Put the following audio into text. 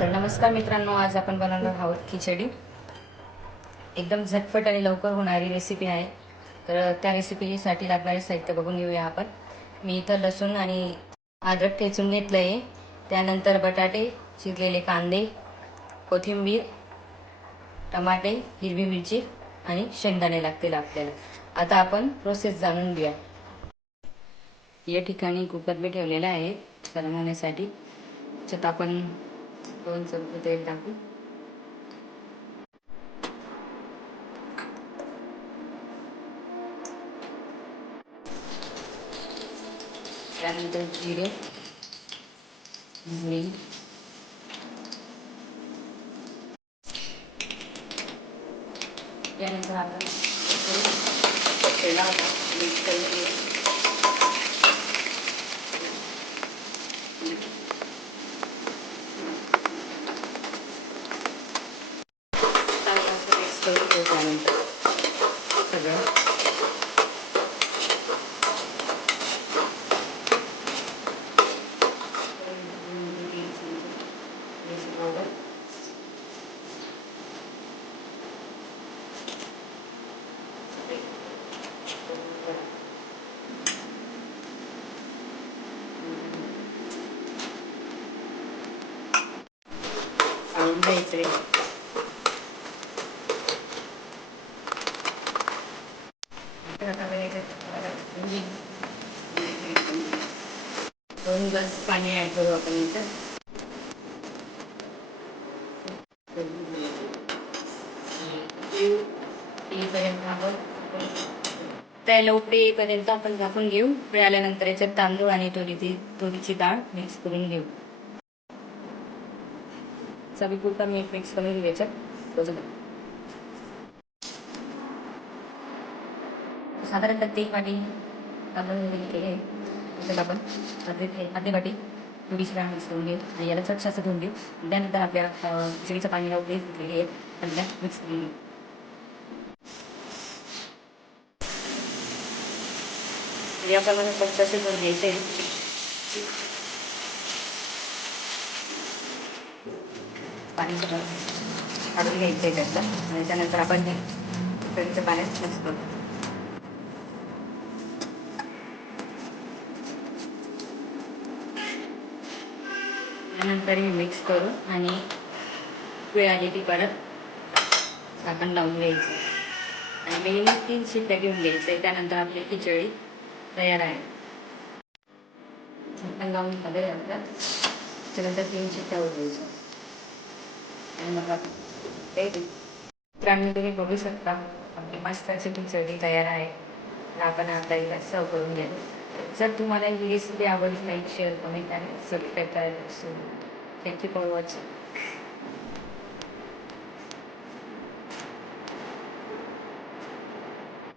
तर नमस्कार मित्रांनो, आज आपण बनवणार आहोत खिचडी. एकदम झटपट आणि लवकर होणारी रेसिपी आहे. तर त्या रेसिपीसाठी लागणारे साहित्य बघून घेऊया आपण. मी इथं लसूण आणि अद्रक ठेचून घेतलं आहे. त्यानंतर बटाटे, चिरलेले कांदे, कोथिंबीर, टमाटे, हिरवी मिरची आणि शेंगदाणे लागतील आपल्याला. आता आपण प्रोसेस जाणून घेऊया. या ठिकाणी कुकर मी ठेवलेला आहे गरम होण्यासाठी. त्याच्यात आपण 2 चमचे तेल टाकू. त्यानंतर जिरे, मोहरी, त्यानंतर आपण तेलात मिक्स करून घेऊ. मिक्स करून घेऊ. त्यानंतर सगळं पावडर, काढून घ्यायचे. दोन ग्लास पाणी ऍड करू आपण इथं. त्याला उकळी येईपर्यंत आपण झाकून घेऊ. उकळी आल्यानंतर याच्यात तांदूळ आणि तुरीची डाळ मिक्स करून घेऊ. चवीपुरता मीठ मिक्स करून घेऊ याच्यात. साधारणतः 3 वाटी तांदूळ केले. त्याच्यात आपण अर्धी वाटी तुरीची डाळ मिक्स करून घेऊ आणि याला स्वच्छ असं धुवून घेऊ. त्यानंतर आपल्याला खिचडीचं पाणी उकळी घेतलेली आहे आणि त्यात मिक्स करून घेऊ. याप्रमाणे स्वच्छ असे धुवून घ्यायचे. पाणी काढून घ्यायचं आहे त्यातलं आणि त्यानंतर आपण हे खिचडीचं पाण्यात मिक्स करू. त्यानंतर हे मिक्स करू आणि वेळ आली की परत झाकण लावून घ्यायचं आणि मी 3 शिट्ट्या घेऊन घ्यायचे. त्यानंतर आपली खिचडी तयार आहे. झाकण लावून मध्ये घालतात. त्यानंतर 3 शिट्ट्या होऊ द्यायच्या आणि मग मित्रांनो, तुम्ही बघू शकता आपली मस्त अशी खिचडी तयार आहे. आपण आता एकदा सर्व करून घ्या. जर तुम्हाला ही रेसिपी आवडली, लाईक, शेअर, कमेंट आणि सबस्क्राईब करायला विसरू नका. Thank you for watching.